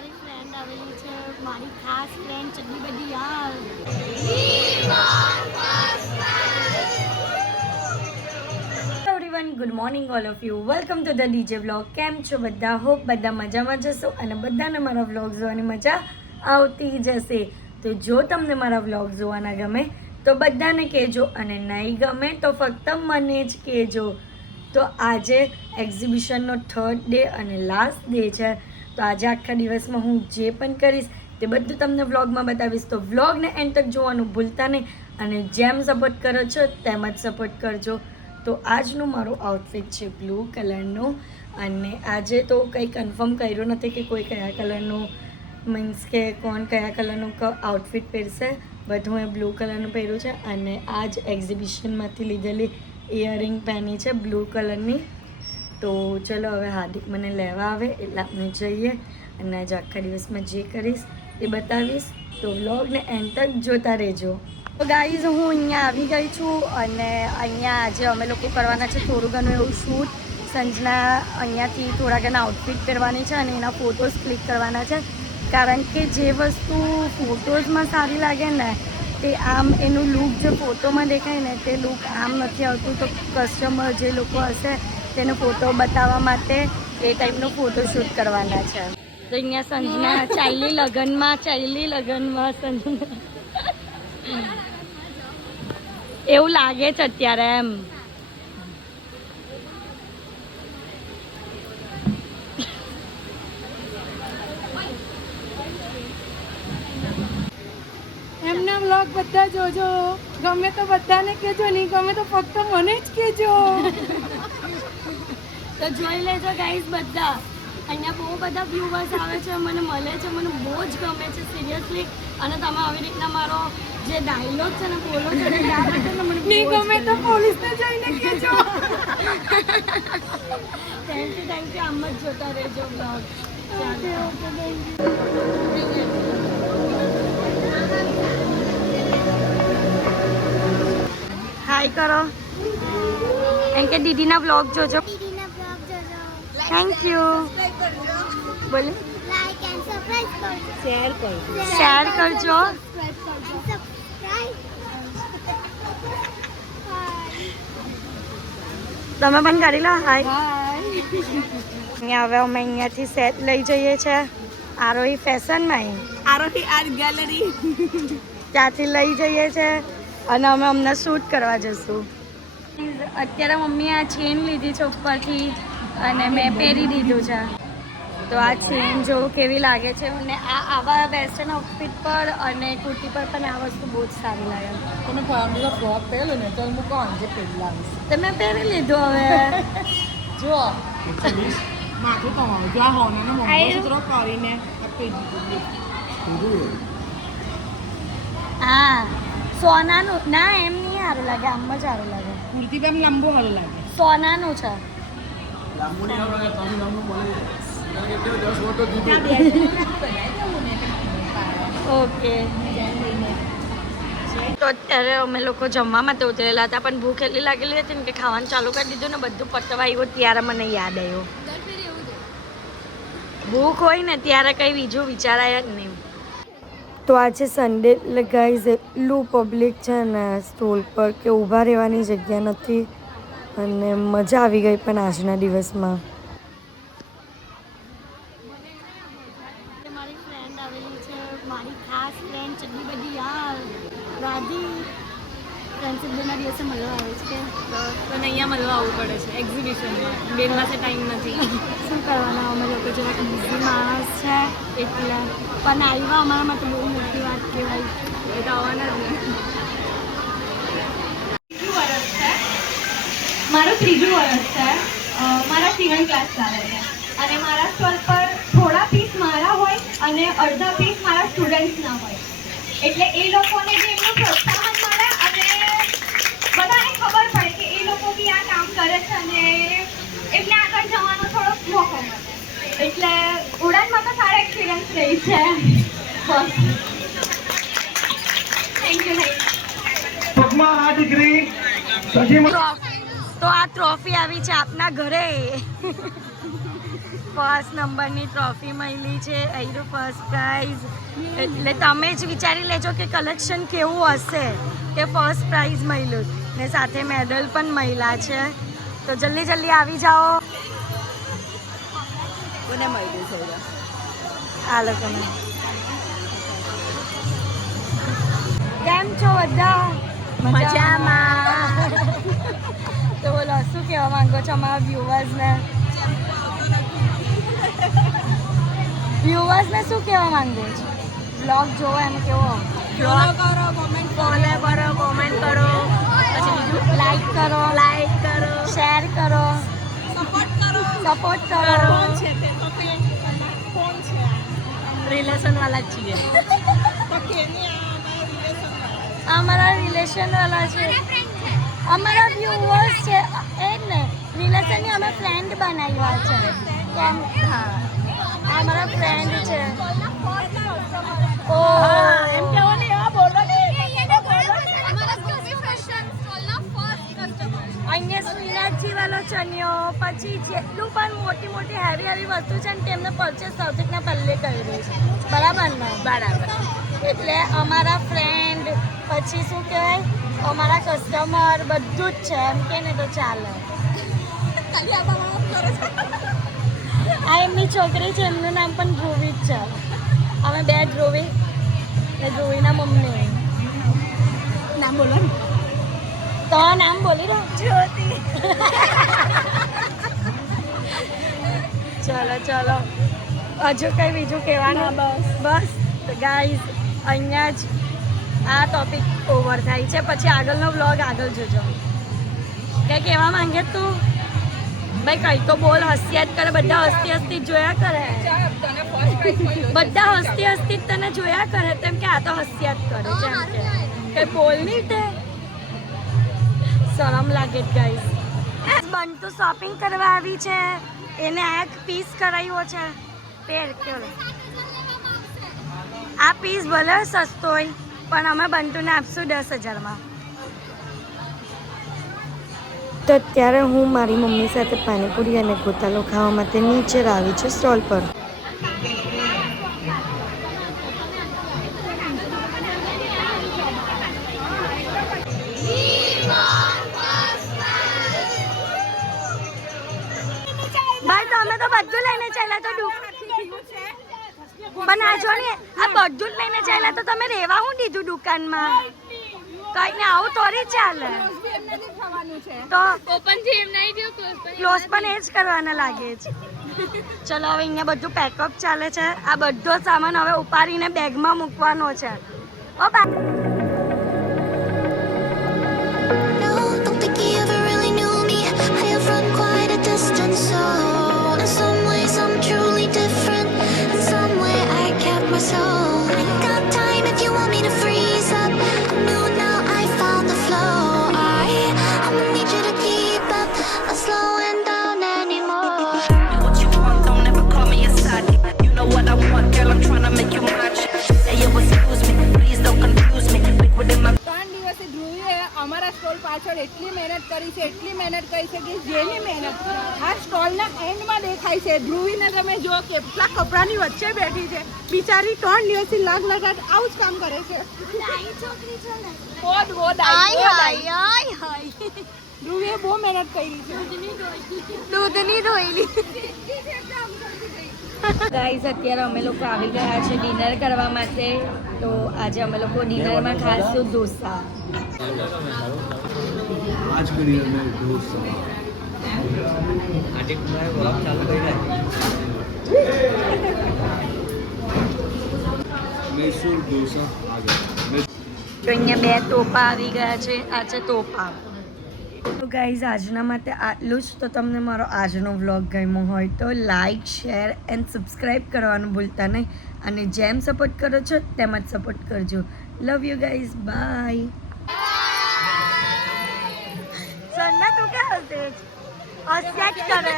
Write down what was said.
મારી ફ્રેન્ડ આવેલી છે, મારી ખાસ ફ્રેન્ડ ચટલી બધી યાર. Good morning all of you, welcome to the DJ vlog. કેમ છો બધા? હોપ બધા મજામાં જશો અને બધાને મારા વ્લોગ જોવાની મજા આવતી જશે. તો જો તમને મારા વ્લોગ જોવાના ગમે તો બધાને કહેજો અને નહીં ગમે તો ફક્ત મને જ કહેજો. તો આજે એક્ઝિબિશનનો 3rd ડે અને લાસ્ટ ડે છે. તો આજે આખા દિવસમાં હું જે પણ કરીશ તે બધું તમને વ્લોગમાં બતાવીશ. તો વ્લોગને એન્ડ તક જોવાનું ભૂલતા નહીં અને જેમ સપોર્ટ કરો છો તેમ જ સપોર્ટ કરજો. તો આજનું મારું આઉટફિટ છે બ્લુ કલરનું અને આજે તો કંઈ કન્ફર્મ કર્યું નથી કે કોઈ કયા કલરનું મીન્સ કે કોણ કયા કલરનું આઉટફિટ પહેરશે. બધું મેં બ્લુ કલરનું પહેર્યું છે અને આ જ એક્ઝિબિશનમાંથી લીધેલી ઇયરિંગ પહેરી છે બ્લુ કલરની. તો ચલો હવે હાર્દિક મને લેવા આવે એટલે આપણે જઈએ અને આજે આખા દિવસમાં જે કરીશ એ બતાવીશ. તો વ્લોગને એન્ડ તક જોતા રહેજો. તો ગાઈઝ હું અહીંયા આવી ગઈ છું અને અહીંયા આજે અમે લોકો કરવાના છે થોડું ઘણું એવું શૂટ. સંજના અહીંયાથી થોડા ઘણા આઉટફિટ પહેરવાની છે અને એના ફોટોઝ ક્લિક કરવાના છે. કારણ કે જે વસ્તુ ફોટોઝમાં સારી લાગે ને તે આમ એનું લુક જે ફોટોમાં દેખાય ને તે લુક આમ નથી આવતું. તો કસ્ટમર જે લોકો હશે તેને ફોટો બતાવવા માટે એ ટાઈપનો ફોટોશૂટ કરવાના છે. તો અહીંયા સંજના ચાલી લગનમાં સંજના એવું લાગે છે અત્યારે એમ. એમના વ્લોગ બધા જોજો. ગમે તો બધાને કહેજો, નહીં ગમે તો ફક્ત મને જ કહેજો. તો જોઈ લેજો ગાઈઝ બધા. અહીંયા બહુ બધા વ્યુઅર્સ આવે છે, મને મળે છે, મને બહુ જ ગમે છે સિરિયસલી. અને તમે આવી રીતના મારો જે ડાયલોગ છે ને બોલો છો ને નહીં ગમે તો પોલીસને જઈને કહેજો. થેન્ક યુ આમ જ જોતા રહેજો બ્લોગ. હાય કરો એમ કે દીદીના બ્લોગ જોજો. Thank you. બોલે શેર કરજો. તમે પણ કરી લો. હાય. અહીંયા હવે અમે અહીંયાથી સેટ લઈ જઈએ છીએ આરોહી ફેશનમાં. આરોહી આર્ટ ગેલેરી ત્યાંથી લઈ જઈએ છીએ અને અમે અમને શૂટ કરવા જઈશું. અત્યારે મમ્મીએ આ ચેન લીધી છે ઉપરથી અને મેં પહેરી દીધું છે. તો આ ચેન જો કેવી લાગે છે અને આવા વેસ્ટર્ન આઉટફિટ પર અને કુર્તી પર પણ આ વસ્તુ બહુ જ સારી લાગે. તમે ફોર્મ્યુલા ફ્રોક પહેરેલો ને તો હું કોણ જે પહેરી લાવીશ. તો મેં પહેરી લીધું હવે. જો માથું તમારું જો આ હોનાનો મંગળસૂત્ર કરીને આપી દીધું. હા સોનાનું ના એમ નહીં સારું લાગે, આમ જ સારું લાગે. કુર્તી પણ લાંબુ સારું લાગે. સોનાનું છે. ઓકે. તો અત્યારે અમે લોકો જમવા માટે ઉતરેલા હતા પણ ભૂખ એટલી લાગેલી હતી ને કે ખાવાનું ચાલુ કરી દીધું ને બધું પતવા આવ્યું ત્યારે મને યાદ આવ્યું. ભૂખ હોય ને ત્યારે કંઈ બીજું વિચારાય જ નહીં. તો આજે સન્ડે એટલે ગાઈઝ એટલું પબ્લિક છે ને સ્ટોલ પર કે ઊભા રહેવાની જગ્યા નથી અને મજા આવી ગઈ પણ આજના દિવસમાં. મારી ફ્રેન્ડ આવેલી છે, મારી ખાસ ફ્રેન્ડ ચટલી બધી યાર રાધી. ફ્રેન્ડશિપ ડેના દિવસે મળવા આવે છે પણ અહીંયા મળવા આવવું પડે છે એક્ઝિબિશનમાં. બે પાસે ટાઈમ નથી. શું કરવાના, અમે લોકો જરાક બીઝી માણસ છે એટલે પણ આવ્યા અમારા માટે બહુ મોટી વાત કહેવાય. એ તો આવવાના જ ને. મારું 3જું વર્ષ છે. મારા સીવણ ક્લાસ ચાલે છે અને મારા સ્ટોલ પર થોડા પીસ મારા હોય અને અડધા પીસ મારા સ્ટુડન્ટ્સના હોય. એટલે એ લોકોને જે એમનું પ્રોત્સાહન મળે અને બધાને ખબર પડે કે એ લોકો બી આ કામ કરે છે અને એટલે આગળ જવાનો થોડો મોકો મળે. એટલે ઉડાનમાં તો સારો એક્સપિરિયન્સ રહી છે. બસ થેન્ક યુ. તો આ ટ્રોફી આવી છે આપના ઘરે. ફર્સ્ટ નંબરની ટ્રોફી મળી છે, અહીંનું ફર્સ્ટ પ્રાઇઝ. એટલે તમે જ વિચારી લેજો કે કલેક્શન કેવું હશે કે ફર્સ્ટ પ્રાઇઝ મળ્યું ને સાથે મેડલ પણ મળ્યા છે. તો જલ્દી જલ્દી આવી જાઓ. કોને મળ્યું છે આ લોકોને કેમ છો બધા? મજામાં. તો બોલો શું કહેવા માંગો છો અમારા વ્યુઅર્સને? વ્યુઅર્સને શું કહેવા માંગો છો? બ્લોગ જોવો એમ કેવો? ફોલો કરો, કોમેન્ટ કરો, પછી બીજું લાઈક કરો, શેર કરો, સપોર્ટ કરો. છે તે તો કે કોણ છે રિલેશન વાળા જ છીએ. તો કેની અમારા રિલેશન વાળા છે, અમારા વ્યુઅર્સ છે. એ જ ને, રિલેશનની અમે ફ્રેન્ડ બનાવ્યા છે. કેમ? હા, અમારા ફ્રેન્ડ છે. ઓ એમ કેવો ને આ બોલો ને અહીંયા શ્રીનાથજી વાળો ચણિયો, પછી જેટલું પણ મોટી મોટી હેવી વસ્તુ છે ને તેમને પરચેસ સૌથી પહેલે કરી દે છે. બરાબર ને? બરાબર. એટલે અમારા ફ્રેન્ડ, પછી શું કહેવાય, અમારા કસ્ટમર બધું જ છે. એમ કે ને તો ચાલે. આ એમની છોકરી છે, એમનું નામ પણ ધ્રુવી જ છે. અમે બે ધ્રુવી ને ધ્રુવીના મમ્મી. નામ બોલો ને. તો નામ બોલી દો. જ્યોતિ. ચલો ચલો, હજુ કઈ બીજું કહેવાનું? બસ ગાઈઝ, અહીંયા જ આ ટોપિક ઓવર થાય છે. પછી આગળનો વ્લોગ આગળ જોજો. કંઈ કહેવા માંગે તું? ભાઈ કંઈ તો બોલ. હસ્તી જ કરે, બધા હસ્તી હસ્તી જોયા કરે. બધા હસ્તી હસ્તી જ તને જોયા કરે, તેમ કે આ તો હસ્યા જ કરે. જેમ કે કંઈ બોલ નહીં તે. શરમ લાગે ગાઈસ. બંટુ શોપિંગ કરવા આવી છે, એને આ પીસ કરાવ્યો છે. પેર કેવો? આ પીસ ભલે સસ્તો હોય પણ અમે બંટુને આપશું 10,000માં. તો અત્યારે હું મારી મમ્મી સાથે પાણીપુરી અને ગોતાલો ખાવા માટે નીચે આવી છે સ્ટોલ પર. ભાઈ તમે તો બધું લઈને ચાલ્યા તો પણ આ જો ને, આ બધું જ લઈને ચાલ્યા તો તમે રહેવા હું દીધું દુકાનમાં? કઈ ને આવું થોડી ચાલે. તો ઓપન છે એમ નહીં જો ક્લોઝ પણ એ જ કરવાના લાગે છે. ચલો હવે અહીંયા બધું પેકઅપ ચાલે છે. આ બધો સામાન હવે ઉપાડીને બેગમાં મૂકવાનો છે. ઓ બા No, don't think he ever really knew me. I have run quite a distance, so in some ways I'm truly different. In some way I kept my soul. I got time if you want me to freeze up. I'm new now, I found the flow. I'ma need you to keep up, not slowing down anymore. What you want, don't ever call me a side. You know what I want, girl, I'm tryna make you mine. Hey, yo, excuse me, please don't confuse me. Liquid in my 3 દિવસે ધ્રુવીએ અમારા stall પાછળ એટલી મહેનત કરી છે કે જેની મહેનત આ સ્ટોલના એન્ડમાં દેખાય છે. ધ્રુવીને તમે જો કેટલા કપડાની વચ્ચે બેઠી છે. બિચારી 3 દિવસથી લાગ લગાટ આવું જ કામ કરે છે. ધ્રુવીએ બહુ મહેનત કરી છે. દૂધની ધોઈલી. ગાઈઝ અત્યારે અમે લોકો આવી ગયા છે ડિનર કરવા માટે. તો આજે અમે લોકો ડિનરમાં ખાશું ઢોસા. आज के डिनर में डोसा आटे तुम्हारे व्लॉग चालू कर रहा है मैसूर डोसा आ गया. તો અહીંયા બે તોપા આવી ગયા છે. આ છે તોપા. તો ગાઈઝ આજના માટે આટલું જ. તો તમને મારો આજનો વ્લોગ ગમ્યો હોય તો લાઈક, શેર એન્ડ સબસ્ક્રાઈબ કરવાનું ભૂલતા નહીં. અને જેમ સપોર્ટ કરો છો તેમ જ સપોર્ટ કરજો. Love you guys, bye. Sanna તું ક્યાં હશે? હસ્યા જ કરે.